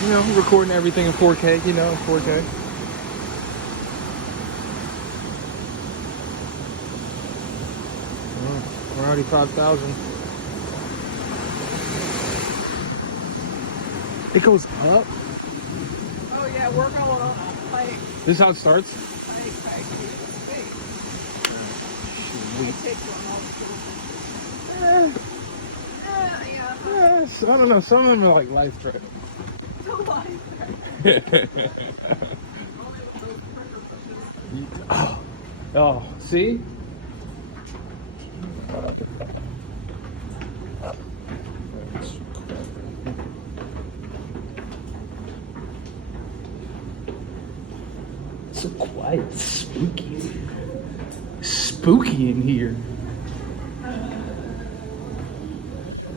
You know, recording everything in 4K, you know, 4K. Oh, we're already 5,000. It goes up? Oh yeah, work all on like This is how it starts? like it takes one Eh, yeah. I don't know, some of them are like life threatening. Oh, see? So quiet, spooky. Spooky in here.